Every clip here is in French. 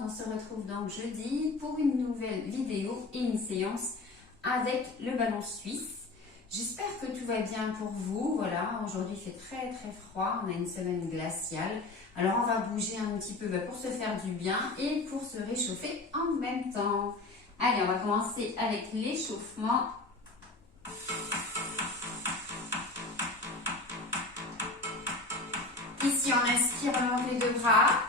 on se retrouve donc jeudi pour une nouvelle vidéo et une séance avec le ballon suisse. J'espère que tout va bien pour vous. Voilà, aujourd'hui il fait très froid, on a une semaine glaciale. Alors on va bouger un petit peu pour se faire du bien et pour se réchauffer en même temps. Allez, on va commencer avec l'échauffement. Ici, on inspire, on monte les deux bras,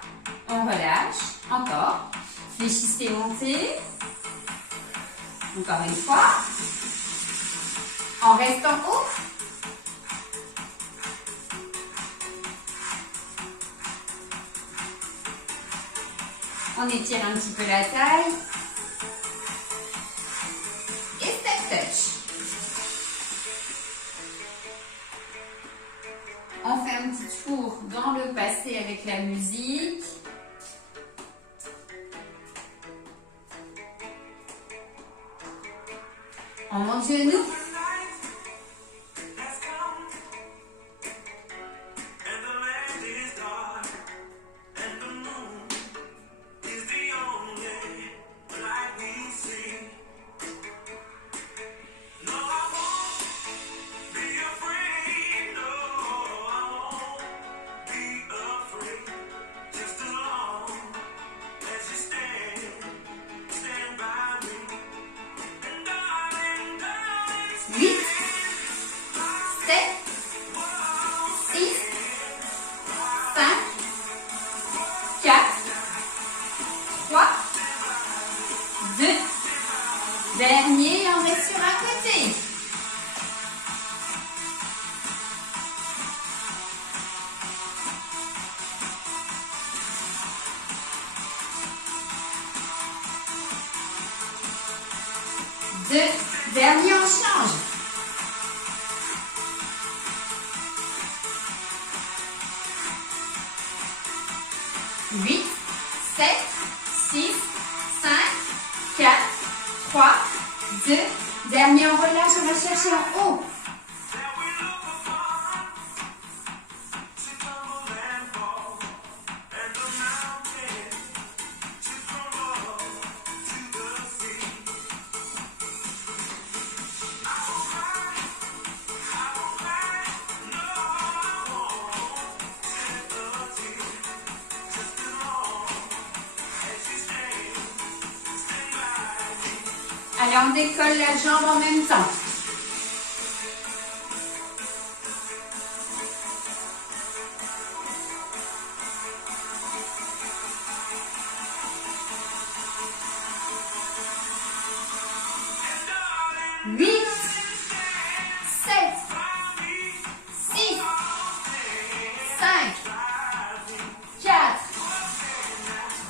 on relâche, encore, fléchissez, montez, encore une fois, on reste en haut, on étire un petit peu la taille, et step touch. On fait un petit tour dans le passé avec la musique. On monte genou. Dernier, on reste sur un côté. Deux, dernier, on change. Huit, 7, 6, 5, 4, 3, 2, dernier, on relâche, on va chercher en haut. Allez, on décolle la jambe en même temps. Huit, 7, 6, 5, 4,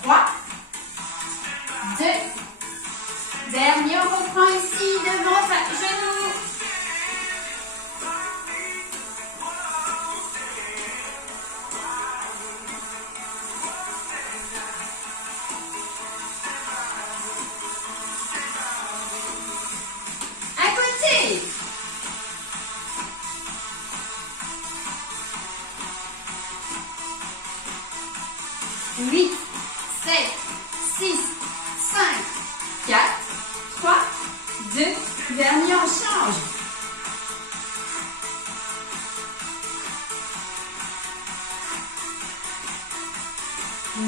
3, 2, dernier, on reprend ici devant genou. À côté. Huit, 7, 6, 5, 4, 3, 2, dernier, on change.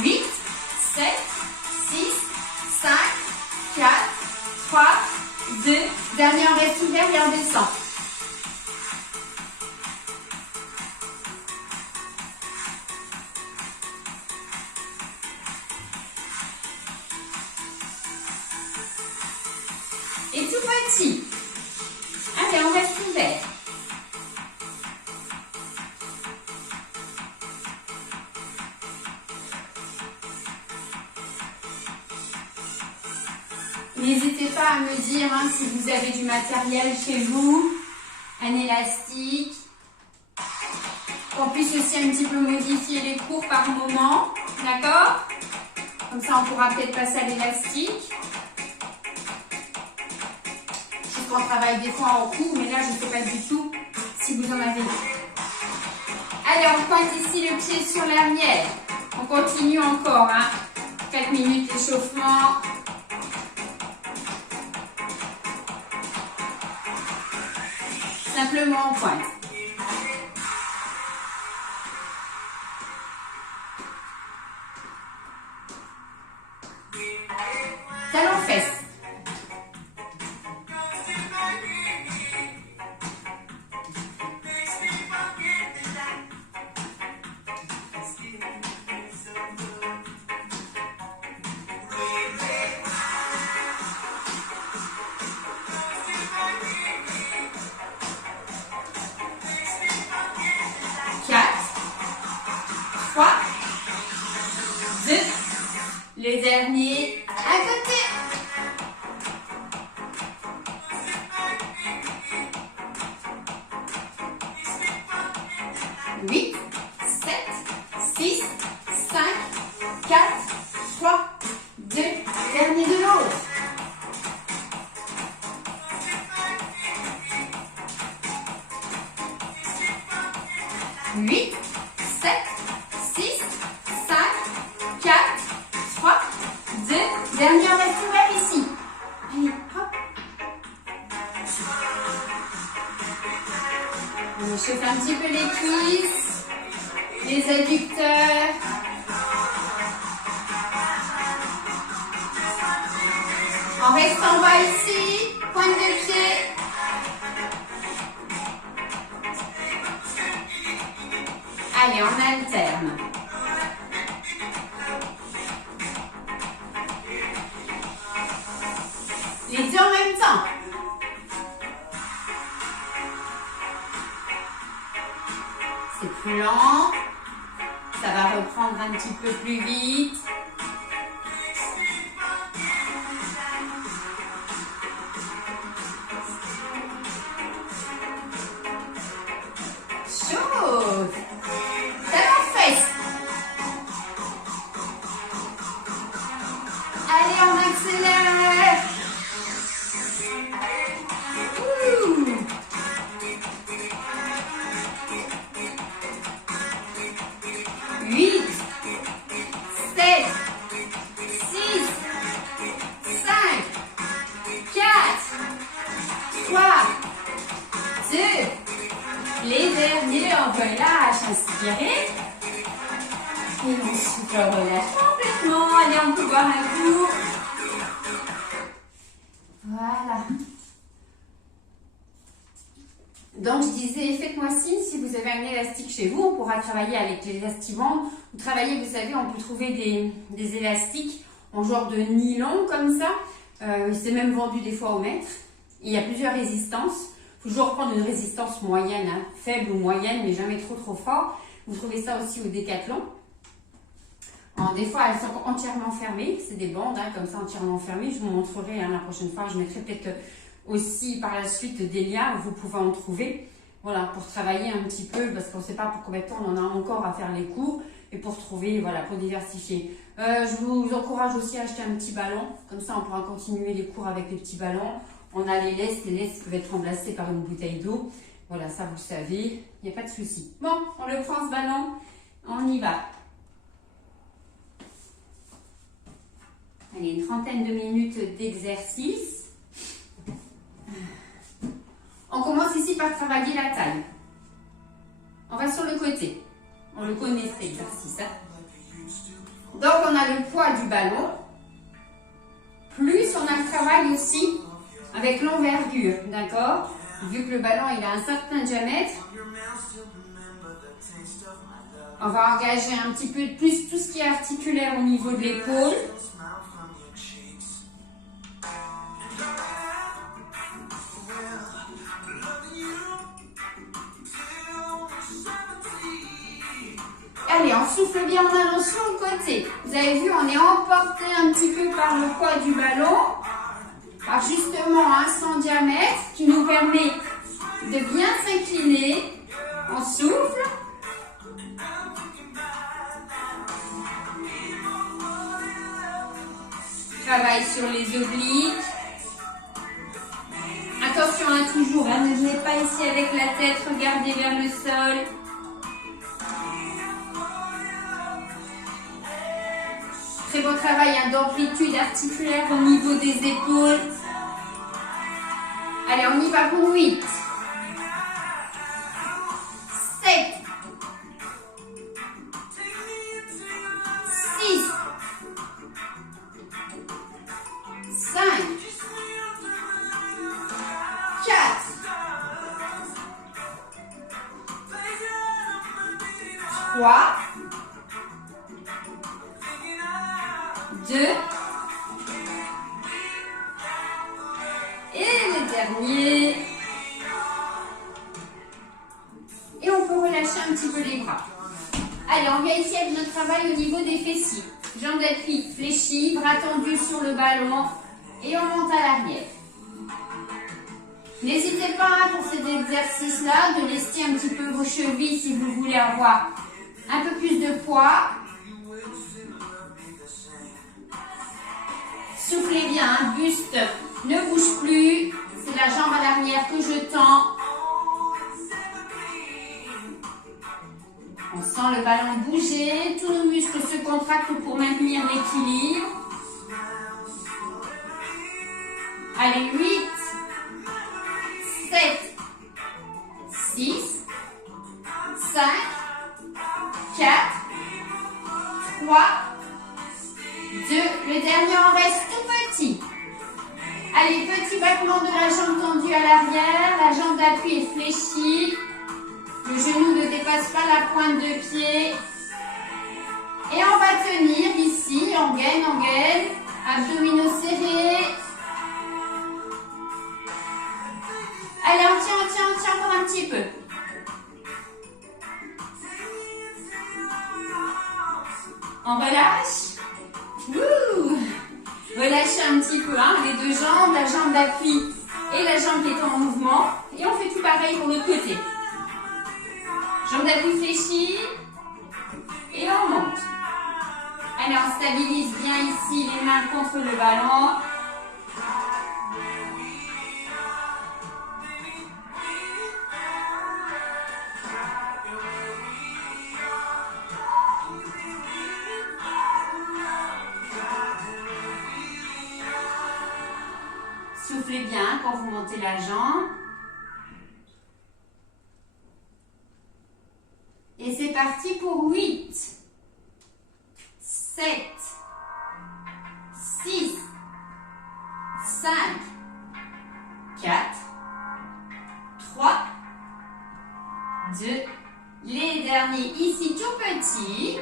Huit, 7, 6, 5, 4, 3, 2, dernier, on reste ouvert et on descend. Et tout petit. Allez, on reste ouvert. N'hésitez pas à me dire si vous avez du matériel chez vous, un élastique, qu'on puisse aussi un petit peu modifier les cours par moment, d'accord? Comme ça, on pourra peut-être passer à l'élastique. On travaille des fois en cours, mais là, je ne sais pas du tout si vous en avez. Allez, on pointe ici le pied sur l'arrière. On continue encore. 4 minutes d'échauffement. Simplement en pointe. Talons fesses. Le dernier à côté. 8, 7, 6, 5, 4, 3, 2, dernier de l'autre. 8, 7, 6, 5, 4, 3, 2, dernier, on reste ouvert ici. Allez, hop. On chauffe un petit peu les cuisses, les adducteurs. On reste en bas ici, pointe de pied. Allez, on alterne. Les deux en même temps. C'est plus lent. Ça va reprendre un petit peu plus vite. Chaud. Talons fesses. Allez, on accélère. 8, 7, 6, 5, 4, 3, 2, les derniers, on relâche, inspirez. Et ensuite on relâche complètement. Allez, on peut boire un coup. Voilà. Donc je disais, faites-moi signe si vous avez un élastique chez vous, on pourra travailler avec l'élastiband. Vous travaillez, vous savez, on peut trouver des élastiques en genre de nylon comme ça. C'est même vendu des fois au mètre. Il y a plusieurs résistances. Il faut toujours prendre une résistance moyenne, hein, faible ou moyenne, mais jamais trop fort. Vous trouvez ça aussi au Décathlon. Alors, des fois, elles sont entièrement fermées. C'est des bandes hein, comme ça entièrement fermées. Je vous montrerai hein, la prochaine fois. Je mettrai peut-être aussi par la suite des liens où vous pouvez en trouver. Voilà, pour travailler un petit peu, parce qu'on ne sait pas pour combien de temps on en a encore à faire les cours. Et pour trouver, voilà, pour diversifier. Je vous encourage aussi à acheter un petit ballon. Comme ça, on pourra continuer les cours avec les petits ballons. On a les laisses peuvent être remplacées par une bouteille d'eau. Voilà, ça vous le savez, il n'y a pas de souci. Bon, on le prend ce ballon, on y va. Allez, une trentaine de minutes d'exercice. On commence ici par travailler la taille. On va sur le côté. On le connaît cet exercice. Hein. Donc, on a le poids du ballon. Plus on a le travail aussi avec l'envergure, d'accord? Vu que le ballon il a un certain diamètre, on va engager un petit peu plus tout ce qui est articulaire au niveau de l'épaule. Allez, on souffle bien en allant sur le côté. Vous avez vu, on est emporté un petit peu par le poids du ballon. Par justement son diamètre qui nous permet de bien s'incliner. On souffle. Travaille sur les obliques. Attention hein, toujours, hein, ne venez pas ici avec la tête, regardez vers le sol. Très beau travail hein, d'amplitude articulaire au niveau des épaules. Allez, on y va pour 8. 7. 6. 5. 4. 3. 2. Et le dernier. Et on peut relâcher un petit peu les bras. Allez, on vient ici avec notre travail au niveau des fessiers. Jambes d'appui fléchies, bras tendus sur le ballon et on monte à l'arrière. N'hésitez pas pour cet exercice-là de lester un petit peu vos chevilles si vous voulez avoir un peu plus de poids. Soufflez bien, hein, buste ne bouge plus. C'est la jambe à l'arrière que je tends. On sent le ballon bouger. Tous nos muscles se contractent pour maintenir l'équilibre. Allez, 8, 7, 6, 5, 4, 3, 2. Le dernier, on reste tout petit. Allez, petit battement de la jambe tendue à l'arrière. La jambe d'appui est fléchie. Le genou ne dépasse pas la pointe de pied. Et on va tenir ici, on gaine. Abdominaux serrés. Allez, on tient encore un petit peu. On relâche. Ouh. Relâchez un petit peu hein, les deux jambes, la jambe d'appui et la jambe qui est en mouvement. Et on fait tout pareil pour l'autre côté. Jambe d'appui fléchie. Et on monte. Allez, on stabilise bien ici les mains contre le ballon. Soufflez bien quand vous montez la jambe. Et c'est parti pour 8, 7, 6, 5, 4, 3, 2. Les derniers ici tout petits.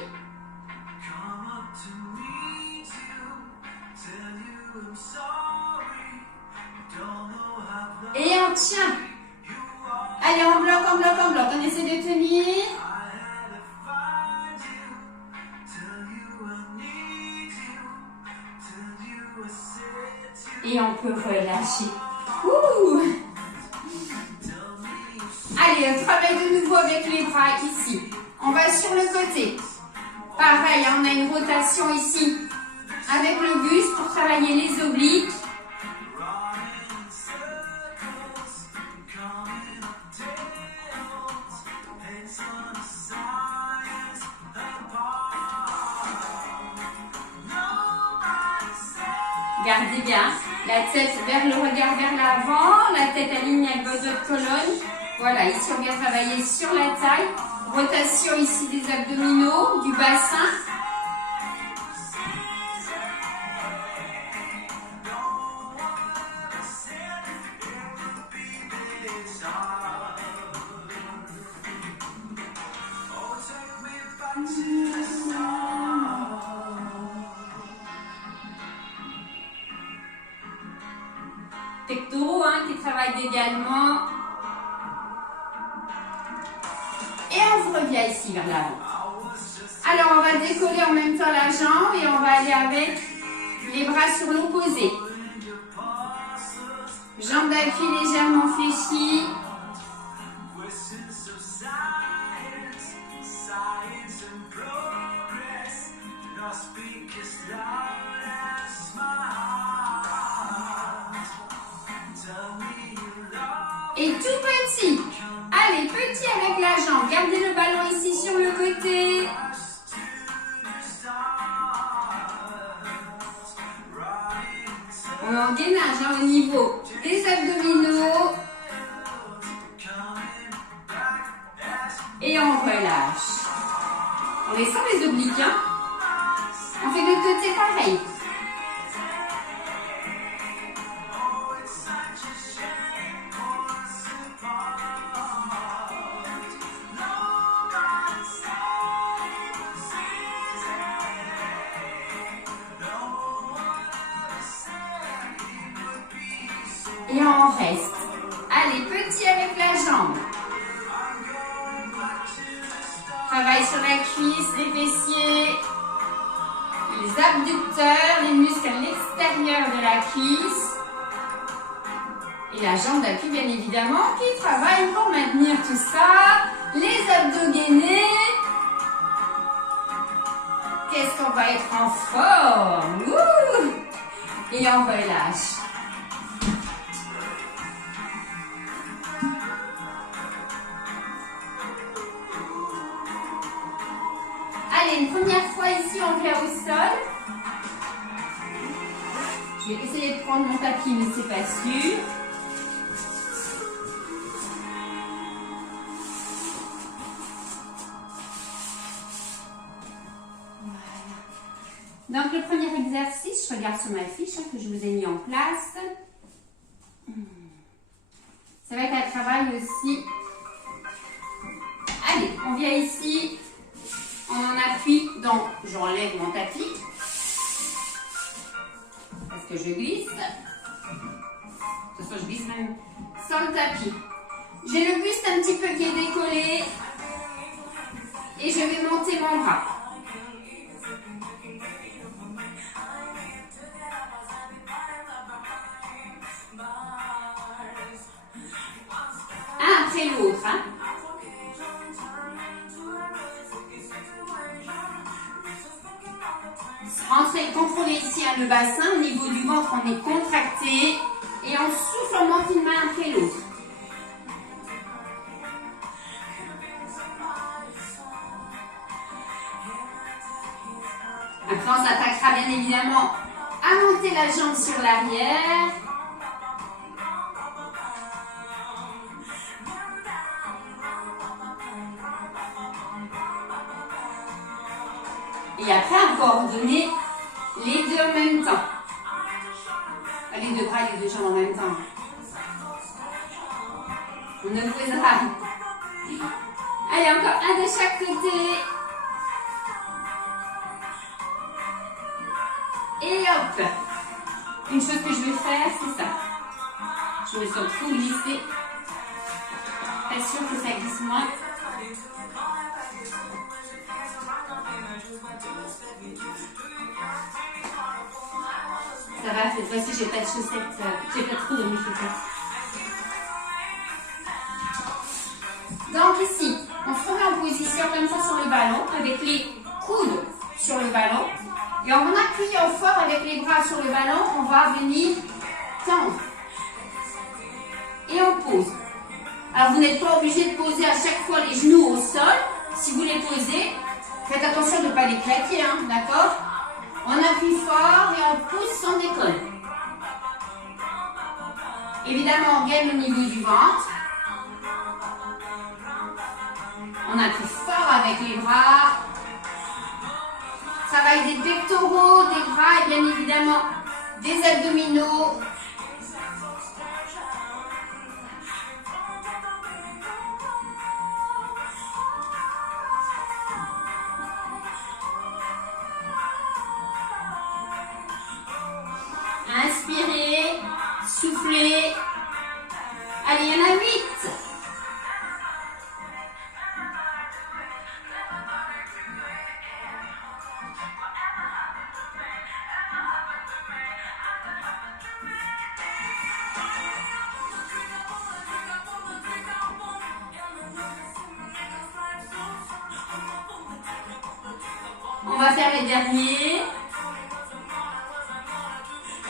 Et on tient. Allez, on bloque. On essaie de tenir. Et on peut relâcher. Ouh. Allez, on travaille de nouveau avec les bras ici. On va sur le côté. Pareil, on a une rotation ici avec le buste pour travailler les obliques. Gardez bien la tête vers le regard vers l'avant, la tête alignée avec votre colonne. Voilà, ici on vient travailler sur la taille. Rotation ici des abdominaux, du bassin. Pectoraux qui travaillent également. Et on vous revient ici vers l'avant. Alors on va décoller en même temps la jambe et on va aller avec les bras sur l'opposé. Jambe d'appui légèrement fléchie. Et tout petit. Allez, petit avec la jambe. Gardez le ballon ici sur le côté. en gainage, hein, au niveau des abdominaux. Et on relâche. On descend les obliques. Hein. On fait de l'autre côté pareil. Et on reste. Allez, petit avec la jambe. Travaille sur la cuisse, les fessiers, les abducteurs, les muscles à l'extérieur de la cuisse. Et la jambe d'appui, bien évidemment, qui travaille pour maintenir tout ça. Les abdos gainés. Qu'est-ce qu'on va être en forme. Ouh. Et on relâche. Allez, une première fois ici, on vient au sol. Je vais essayer de prendre mon tapis, mais c'est pas sûr. Donc, le premier exercice, je regarde sur ma fiche que je vous ai mis en place. Ça va être un travail aussi. Allez, on vient ici, on en appuie, donc j'enlève mon tapis. Parce que je glisse. De toute façon, je glisse même sans le tapis. J'ai le buste un petit peu qui est décollé. Et je vais monter mon bras. Un après l'autre. Hein. Rentrez, contrôlez ici le bassin. Au niveau du ventre, on est contracté. Et on souffle, on monte une main après l'autre. Après, on s'attaquera bien évidemment à monter la jambe sur l'arrière. Et après, à coordonner les deux en même temps. Les deux bras et les deux jambes en même temps. On opposera. Allez, encore un de chaque côté. Et hop. Une chose que je vais faire, c'est ça. Je me sens trop glissée. Pas sûr que ça glisse moins. Ça va, cette fois-ci, j'ai pas de chaussettes, j'ai pas trop de mes chaussettes. Donc ici, on se remet en position comme ça sur le ballon, avec les coudes sur le ballon. Et en appuyant fort avec les bras sur le ballon, on va venir tendre. Et on pose. Alors vous n'êtes pas obligé de poser à chaque fois les genoux au sol. Si vous les posez, faites attention de ne pas les claquer, hein, d'accord? On appuie fort et on pousse sans déconner. Évidemment, on gagne au niveau du ventre. On appuie fort avec les bras. Travail des pectoraux, des bras et bien évidemment des abdominaux. Inspirez, soufflez. Allez, il y en a 8. On va faire les derniers.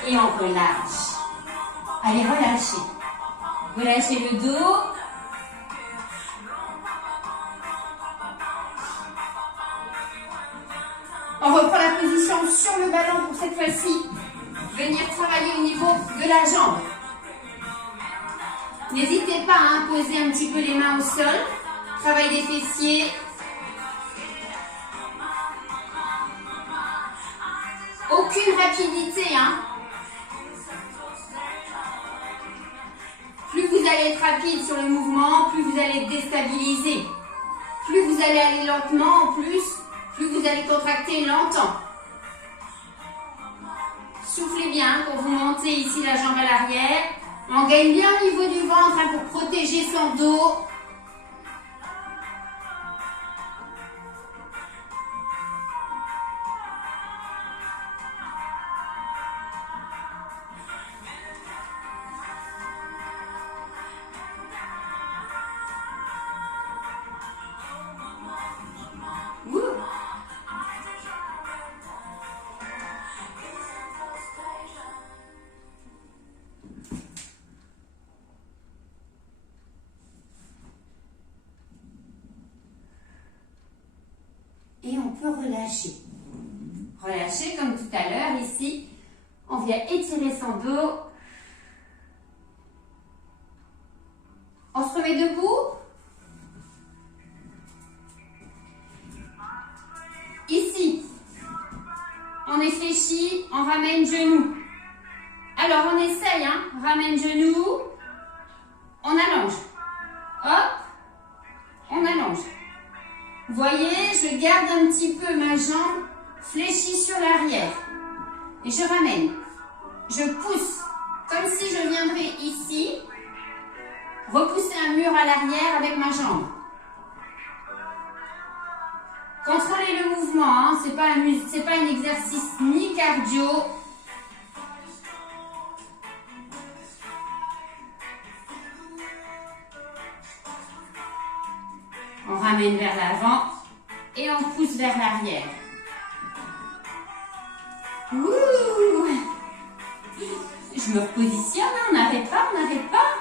Et on relâche. Allez, relâchez. Relâchez le dos. On reprend la position sur le ballon pour cette fois-ci. venir travailler au niveau de la jambe. N'hésitez pas à poser un petit peu les mains au sol. Travail des fessiers. Aucune rapidité, hein. Plus vous allez être rapide sur le mouvement, plus vous allez être déstabilisé. Plus vous allez aller lentement, plus vous allez contracter longtemps. Soufflez bien pour vous monter ici la jambe à l'arrière. On gagne bien au niveau du ventre hein, pour protéger son dos. Et on peut relâcher. Relâcher comme tout à l'heure ici. On vient étirer son dos. On se remet debout. Ici, on est fléchi, on ramène genou. Alors on essaye, hein. On ramène genou. On allonge. Hop. On allonge. Vous voyez, je garde un petit peu ma jambe fléchie sur l'arrière. Et je ramène. Je pousse, comme si je viendrais ici, repousser un mur à l'arrière avec ma jambe. Contrôlez le mouvement, hein. C'est pas un exercice ni cardio. On ramène vers l'avant et on pousse vers l'arrière. Ouh! Je me repositionne, hein. On n'arrête pas, on n'arrête pas.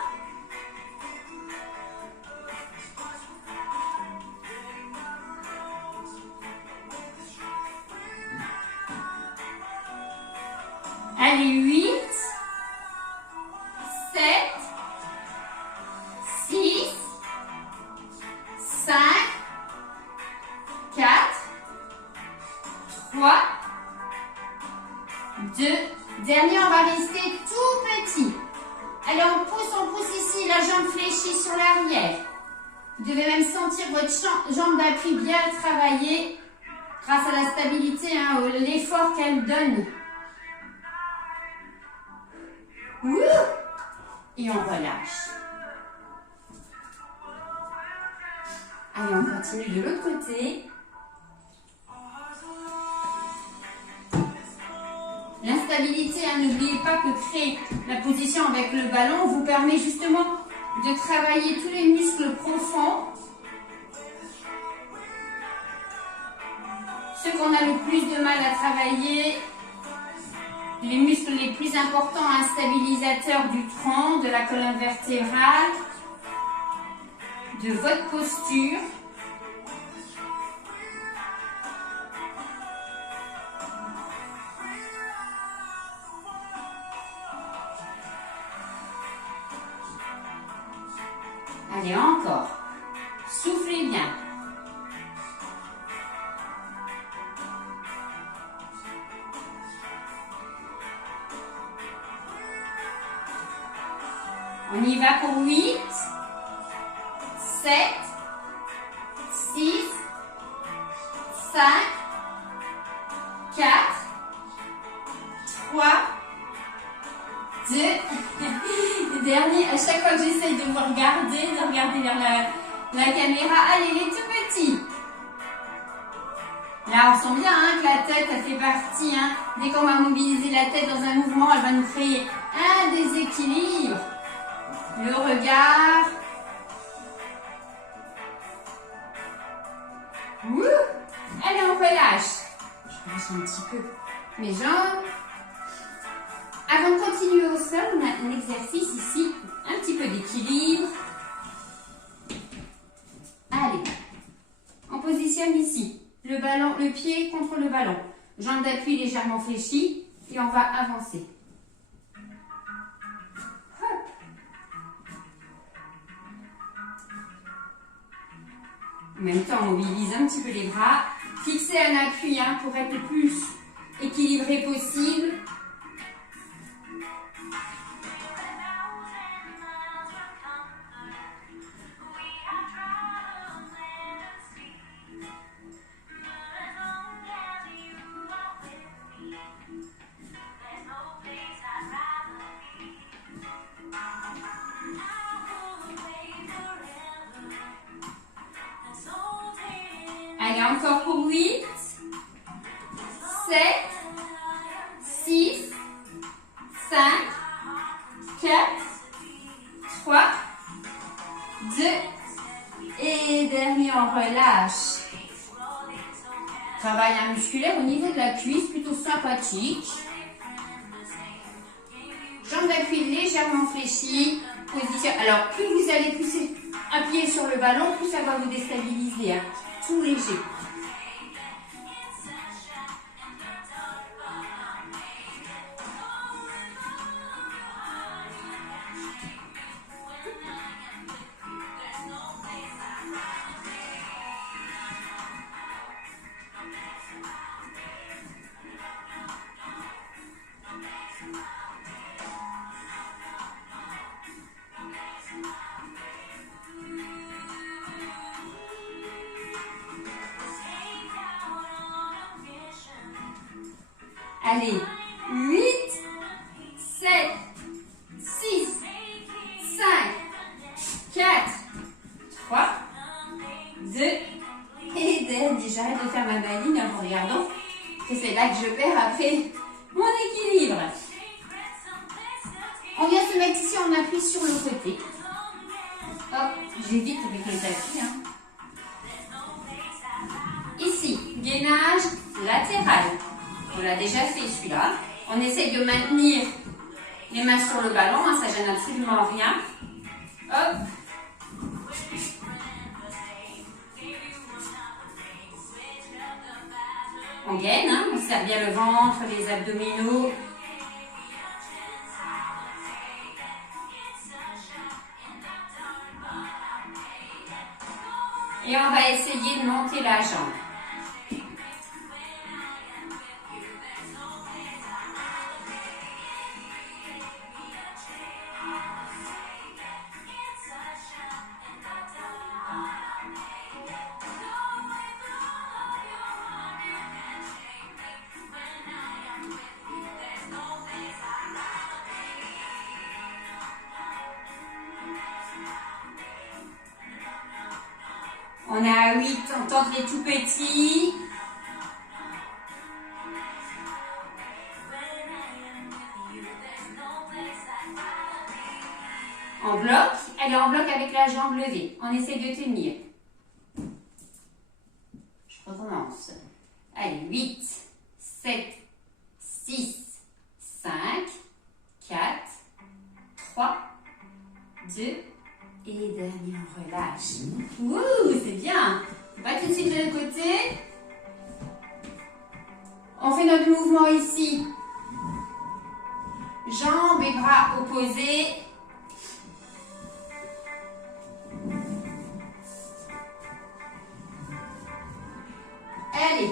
Allez, 8, 7, 6, 5, 4, 3, 2. Dernier, on va rester tout petit. Allez, on pousse ici, la jambe fléchie sur l'arrière. Vous devez même sentir votre jambe d'appui bien travailler grâce à la stabilité, hein, l'effort qu'elle donne. Ouh. Et on relâche. Allez, on continue de l'autre côté. L'instabilité, hein, n'oubliez pas que créer la position avec le ballon vous permet justement de travailler tous les muscles profonds. Ceux qu'on a le plus de mal à travailler, les muscles les plus importants, un stabilisateur du tronc, de la colonne vertébrale, de votre posture. Allez, encore. Soufflez bien. On y va pour 8, 7, 6, 5, 4, 3, 2, dernier, à chaque fois que j'essaye de vous regarder, vers la caméra, allez les tout petits. Là, on sent bien hein, que la tête, elle fait partie. Hein. Dès qu'on va mobiliser la tête dans un mouvement, elle va nous créer un déséquilibre. Le regard. Ouh. Allez, on relâche. Je relâche un petit peu mes jambes. Avant de continuer au sol, on a un exercice ici, un petit peu d'équilibre. Allez, on positionne ici le pied contre le ballon. Jambe d'appui légèrement fléchie et on va avancer. En même temps, on mobilise un petit peu les bras. Fixez un appui hein, pour être le plus équilibré possible. Allez, encore pour 8, 7, 6, 5, 4, 3, 2, et dernier, on relâche. Travail musculaire au niveau de la cuisse, plutôt sympathique. Jambes d'appui légèrement fléchies. Position. Alors, plus vous allez pousser un pied sur le ballon, plus ça va vous déstabiliser. Hein. Tout léger. Allez, 8, 7, 6, 5, 4, 3, 2, et dernier. J'arrête de faire ma maline en regardant que c'est là que je perds après mon équilibre. On vient se mettre ici, on appuie sur le côté. Hop, j'évite avec les appuis. Hein. Ici, gainage latéral. On l'a déjà fait celui-là. On essaye de maintenir les mains sur le ballon, hein, ça gêne absolument rien. Hop. On gaine, hein, on serre bien le ventre, les abdominaux. Et on va essayer de monter la jambe. On est à 8, on tente les tout petits. En bloc, elle est en bloc avec la jambe levée. On essaie de tenir. Je recommence. Allez, 8, 7, 6, 5, 4, 3, 2, et dernier, on relâche. Ouh, c'est bien. On va tout de suite de l'autre côté. On fait notre mouvement ici. Jambes et bras opposés. Allez,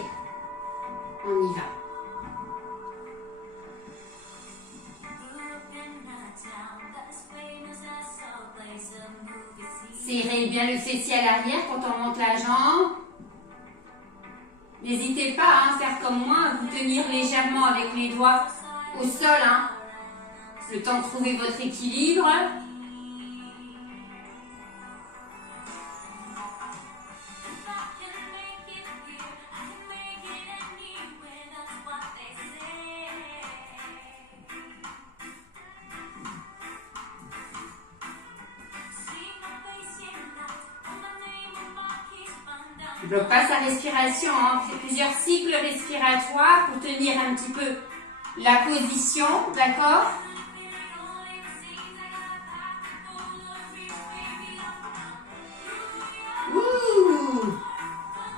on y va. Serrez bien le fessier à l'arrière quand on monte la jambe. N'hésitez pas à faire comme moi, à vous tenir légèrement avec les doigts au sol. Hein. Le temps de trouver votre équilibre. Ne bloque pas sa respiration, hein. On fait plusieurs cycles respiratoires pour tenir un petit peu la position, d'accord? Ouh.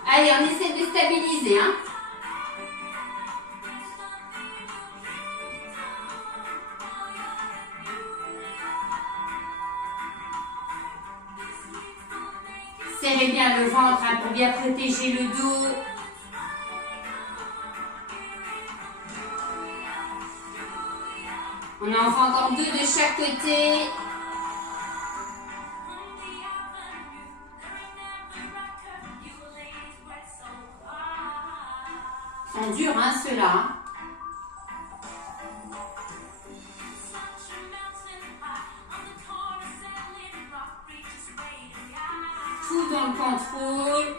Allez, on essaie de stabiliser, hein. Serrez bien le ventre hein, pour bien protéger le dos. On en fait encore 2 de chaque côté. Ils sont durs, hein, ceux-là. Tout dans le contrôle.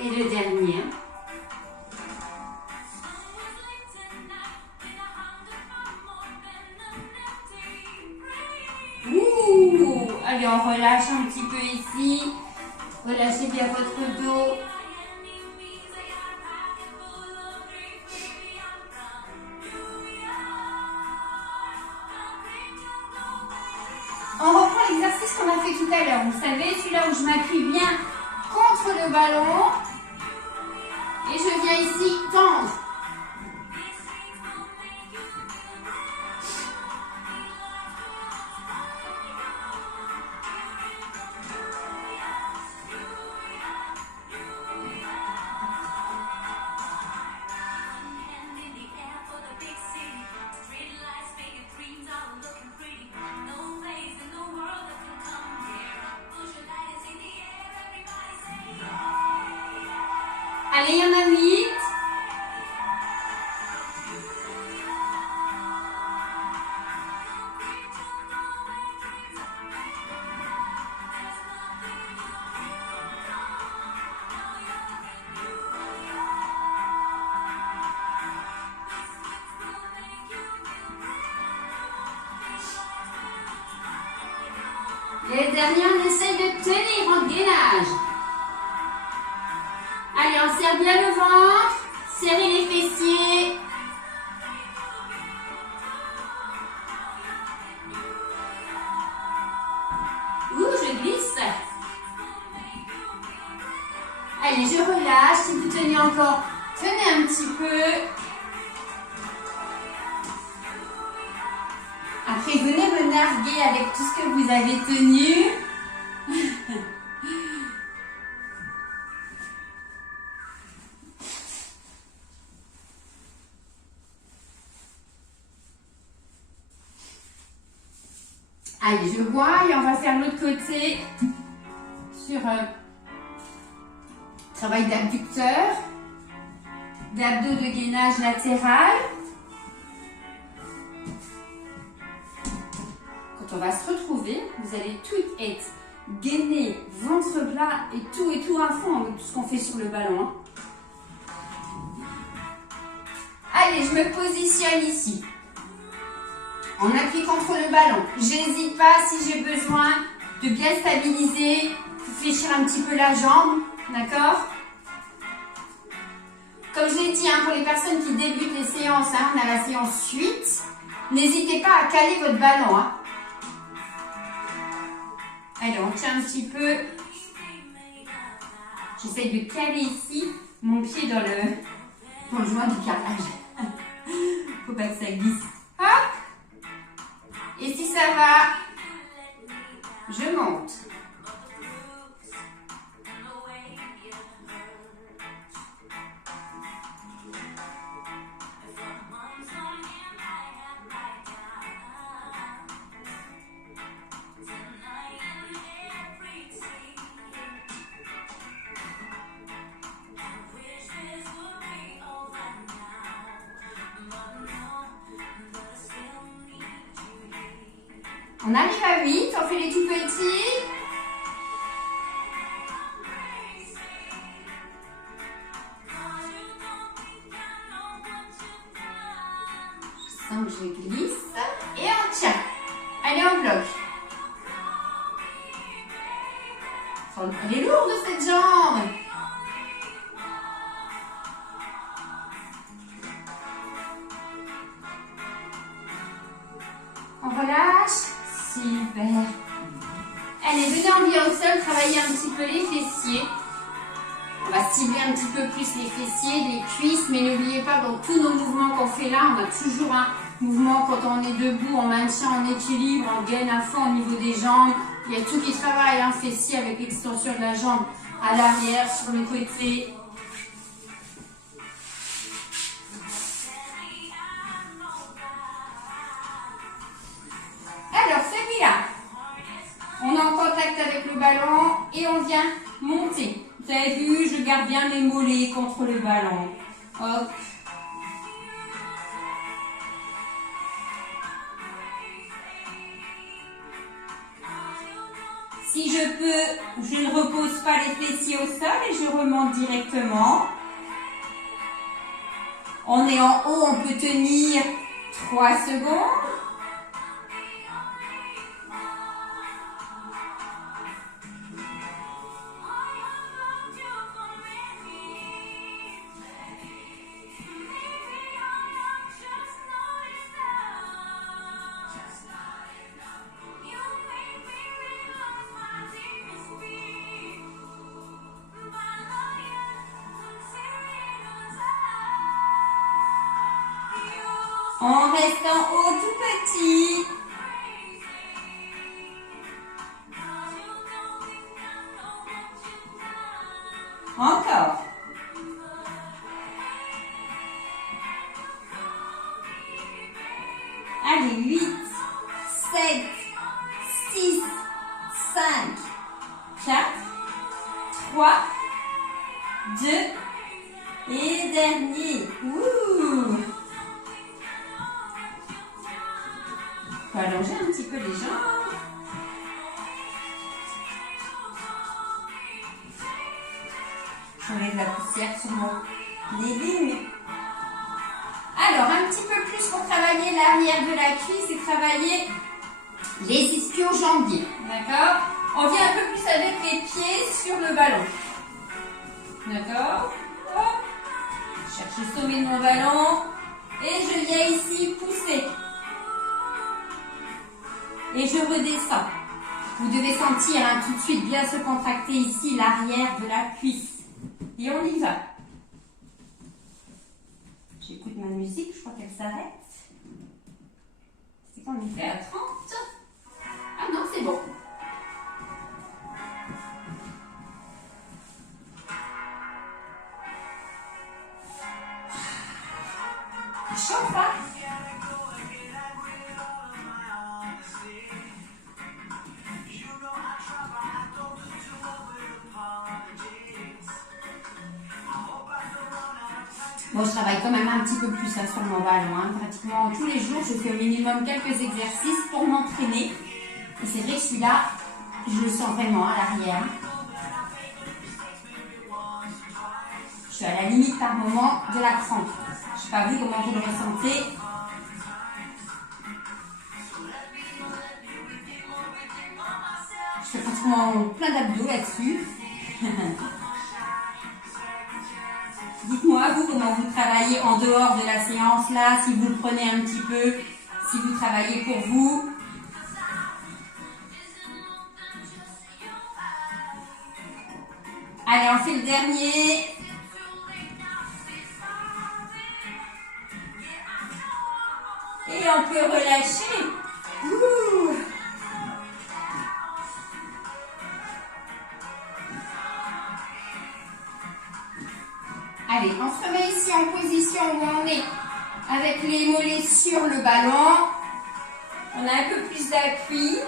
Et le dernier. Ouh! Allez, on relâche un petit peu ici. Relâchez bien votre dos. On reprend l'exercice qu'on a fait tout à l'heure. Vous savez, celui-là où je m'appuie bien contre le ballon. Et je viens ici tendre. Allez, il y en a 8. Les derniers, on essaye de tenir en gainage. Allez, on serre bien le ventre, serrez les fessiers. Ouh, je glisse. Allez, je relâche. Si vous tenez encore, tenez un petit peu. Après, venez me narguer avec tout ce que vous avez tenu. Allez, je vois et on va faire l'autre côté sur travail d'abducteur, d'abdos de gainage latéral. Quand on va se retrouver, vous allez toutes être gainées, ventre plat et tout à fond avec tout ce qu'on fait sur le ballon. Allez, je me positionne ici. On appuie contre le ballon. J'hésite pas si j'ai besoin de bien stabiliser, fléchir un petit peu la jambe, d'accord? Comme je l'ai dit, hein, pour les personnes qui débutent les séances, hein, on a la séance 8. N'hésitez pas à caler votre ballon. Hein. Allez, on tient un petit peu. J'essaie de caler ici mon pied dans le joint du carrelage. Faut pas que ça glisse. Hop! Et si ça va, je monte. On arrive à 8, on fait les tout petits. Je sens que je glisse. Et on tient. Allez, on bloque. Elle est lourde cette jambe. On relâche. Super. Allez, venez en bien au sol, travaillez un petit peu les fessiers. On va cibler un petit peu plus les fessiers, les cuisses, mais n'oubliez pas, dans tous nos mouvements qu'on fait là, on a toujours un mouvement quand on est debout, on maintient en équilibre, on gaine à fond au niveau des jambes. Il y a tout qui travaille, un fessier avec l'extension de la jambe à l'arrière, sur le côté. Alors, celui-là, on est en contact avec le ballon et on vient monter. Vous avez vu, je garde bien mes mollets contre le ballon. Hop. Si je peux, je ne repose pas les fessiers au sol et je remonte directement. On est en haut, on peut tenir 3 secondes. On reste en haut tout petit. Encore. Allez, 8, 7, 6, 5, 4, 3, 2 et dernier. Ouh. On peut allonger un petit peu les jambes. J'enlève la poussière sur mon living. Alors, un petit peu plus pour travailler l'arrière de la cuisse et travailler les ischio-jambiers. D'accord? On vient un peu plus avec les pieds sur le ballon. D'accord? Hop. Je cherche le sommet de mon ballon et je viens ici pousser. Et je redescends. Vous devez sentir tout de suite bien se contracter ici l'arrière de la cuisse. Et on y va. J'écoute ma musique, je crois qu'elle s'arrête. C'est qu'on est fait à 30. Ah non, c'est bon. Il chauffe, hein? Bon, je travaille quand même un petit peu plus sur mon ballon. Hein. Pratiquement tous les jours, je fais au minimum quelques exercices pour m'entraîner. Et c'est vrai que celui-là, je le sens vraiment à l'arrière. Je suis à la limite par moment de la crampe. Je ne sais pas vous comment vous le ressentez. Je fais pratiquement plein d'abdos là-dessus. Dites-moi, vous, comment vous travaillez en dehors de la séance là, si vous le prenez un petit peu, si vous travaillez pour vous. Allez, on fait le dernier. Et on peut relâcher. Ouh. Allez, on se remet ici en position où on est avec les mollets sur le ballon. On a un peu plus d'appui.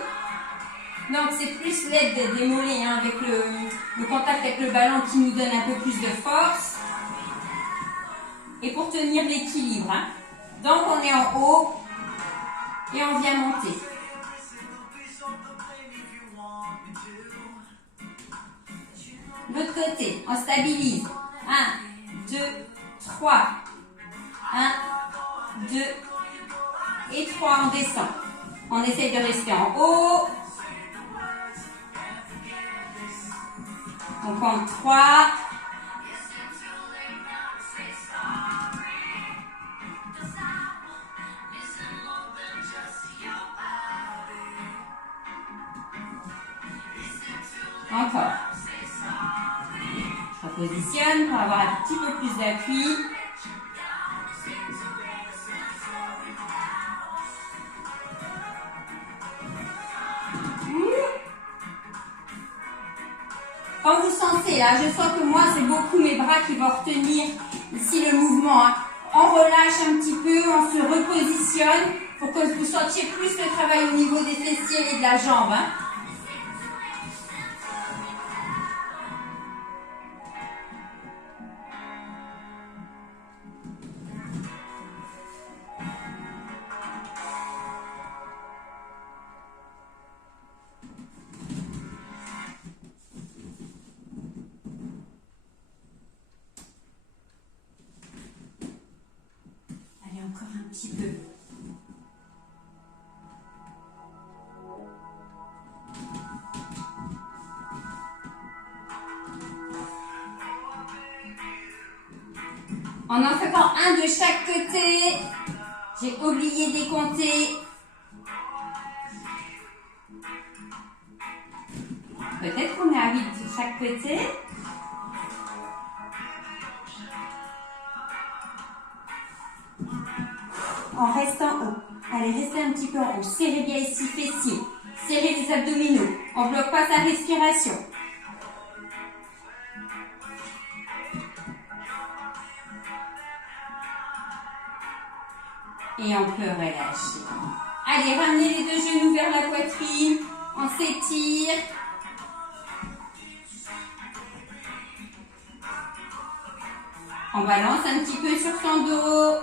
Donc c'est plus l'aide des mollets hein, avec le contact avec le ballon qui nous donne un peu plus de force. Et pour tenir l'équilibre. Hein. Donc on est en haut et on vient monter. L'autre côté, on stabilise. 1, 2, 3. 1, 2 et 3, on descend. On essaye de rester en haut. On compte 3. Encore. Je repositionne pour avoir un petit peu plus d'appui. Quand vous sentez, là, je sens que moi, c'est beaucoup mes bras qui vont retenir ici le mouvement. Hein. On relâche un petit peu, on se repositionne pour que vous sentiez plus le travail au niveau des fessiers et de la jambe. Hein. Encore un petit peu. On en fait encore un de chaque côté. J'ai oublié de compter. Peut-être qu'on est à 8 de chaque côté. En restant haut. Allez, restez un petit peu en haut. Serrez bien ici, fessiers. Serrez les abdominaux. On ne bloque pas sa respiration. Et on peut relâcher. Allez, ramenez les deux genoux vers la poitrine. On s'étire. On balance un petit peu sur son dos.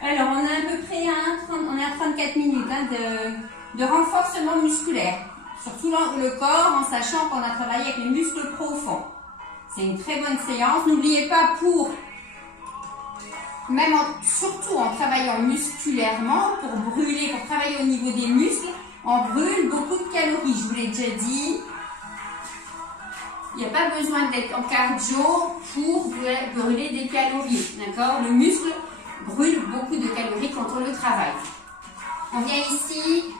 Alors, on est à peu près à 34 minutes hein, de renforcement musculaire. Sur tout le corps, en sachant qu'on a travaillé avec les muscles profonds. C'est une très bonne séance. N'oubliez pas surtout en travaillant musculairement, pour brûler, pour travailler au niveau des muscles, on brûle beaucoup de calories. Je vous l'ai déjà dit. Il n'y a pas besoin d'être en cardio pour brûler des calories. D'accord? Le muscle brûle beaucoup de calories contre le travail. On vient ici,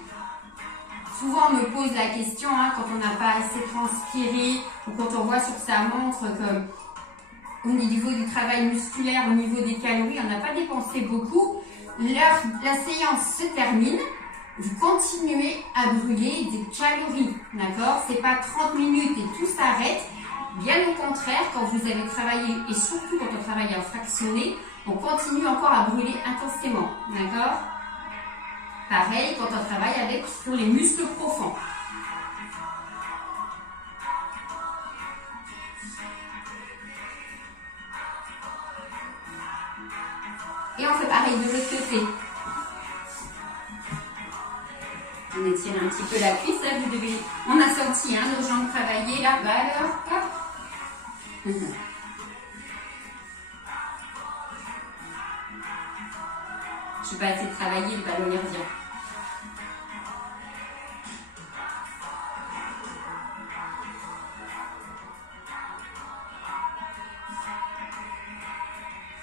souvent on me pose la question hein, quand on n'a pas assez transpiré ou quand on voit sur sa montre que au niveau du travail musculaire, au niveau des calories, on n'a pas dépensé beaucoup. La séance se termine, vous continuez à brûler des calories, d'accord? C'est pas 30 minutes et tout s'arrête. Bien au contraire, quand vous avez travaillé, et surtout quand on travaille en fractionné, on continue encore à brûler intensément, d'accord? Pareil quand on travaille sur les muscles profonds. Et on fait pareil de l'autre côté. On étire un petit peu la cuisse, là, on a senti hein, nos jambes travailler là-bas, alors, hop. Je n'ai pas assez travaillé, le ballon y revient.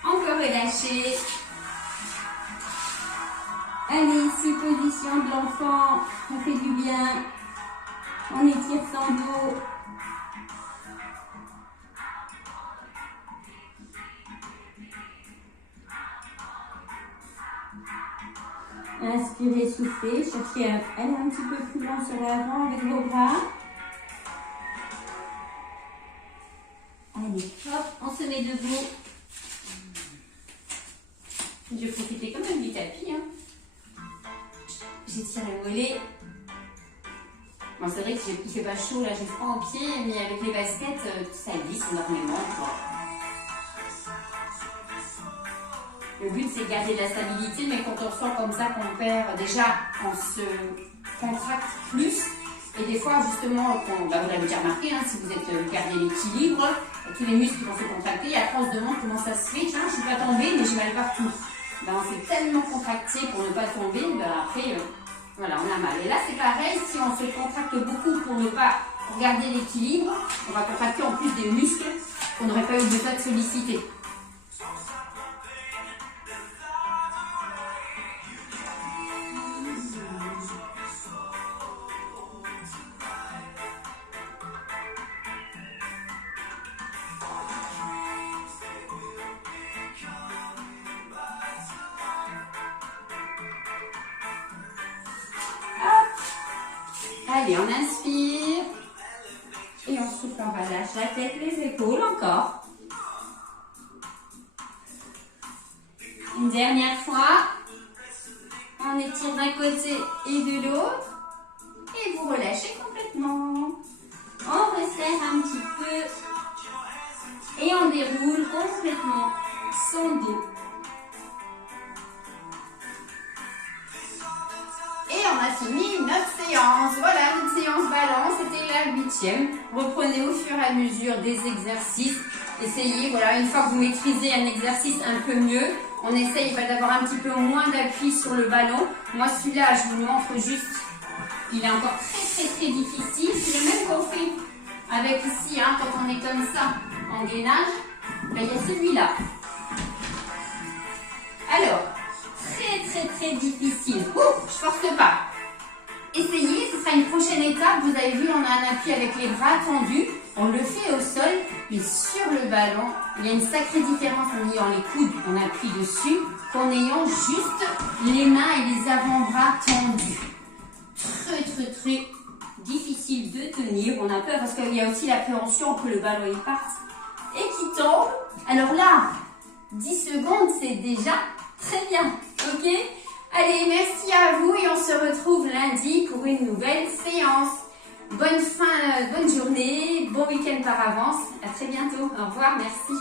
On peut relâcher. Allez, ici, position de l'enfant. On fait du bien. On étire son dos. Inspirez, soufflez. Cherchez à aller un petit peu plus loin sur l'avant avec vos bras. Allez, hop, on se met debout. Je vais profiter quand même du tapis. Hein. J'étire les mollets. Bon, c'est vrai qu'il ne fait pas chaud, là j'ai froid aux pieds, mais avec les baskets, ça glisse énormément. Le but c'est de garder de la stabilité, mais quand on sent comme ça qu'on perd, déjà on se contracte plus. Et des fois justement, vous l'avez déjà remarqué, hein, si vous gardez l'équilibre, tous les muscles vont se contracter, et après on se demande comment ça se fait, tiens je ne suis pas tombée mais j'ai mal partout. On s'est tellement contracté pour ne pas tomber, après voilà, on a mal. Et là c'est pareil, si on se contracte beaucoup pour ne pas garder l'équilibre, on va contracter en plus des muscles qu'on n'aurait pas eu besoin de solliciter. Allez, on inspire. Et on souffle, on relâche la tête, les épaules, encore. Une dernière fois. On étire d'un côté et de l'autre. Et vous relâchez complètement. On resserre un petit peu. Et on déroule complètement son dos. Et on a fini notre séance. Voilà, notre séance ballon, c'était la 8e. Reprenez au fur et à mesure des exercices. Essayez, voilà, une fois que vous maîtrisez un exercice un peu mieux, on essaye d'avoir un petit peu moins d'appui sur le ballon. Moi, celui-là, je vous le montre juste. Il est encore très difficile. C'est le même qu'on fait avec ici, hein, quand on est comme ça, en gainage. Ben, il y a celui-là. Alors, très difficile. Je force pas. Essayez, ce sera une prochaine étape. Vous avez vu, on a un appui avec les bras tendus. On le fait au sol, mais sur le ballon, il y a une sacrée différence en ayant les coudes, on appuie dessus, qu'en ayant juste les mains et les avant-bras tendus. Très difficile de tenir. On a peur parce qu'il y a aussi l'appréhension que le ballon il parte et qu'il tombe. Alors là, 10 secondes, c'est déjà très bien. Ok? Allez, merci à vous et on se retrouve lundi pour une nouvelle séance. Bonne journée, bon week-end par avance. À très bientôt. Au revoir, merci.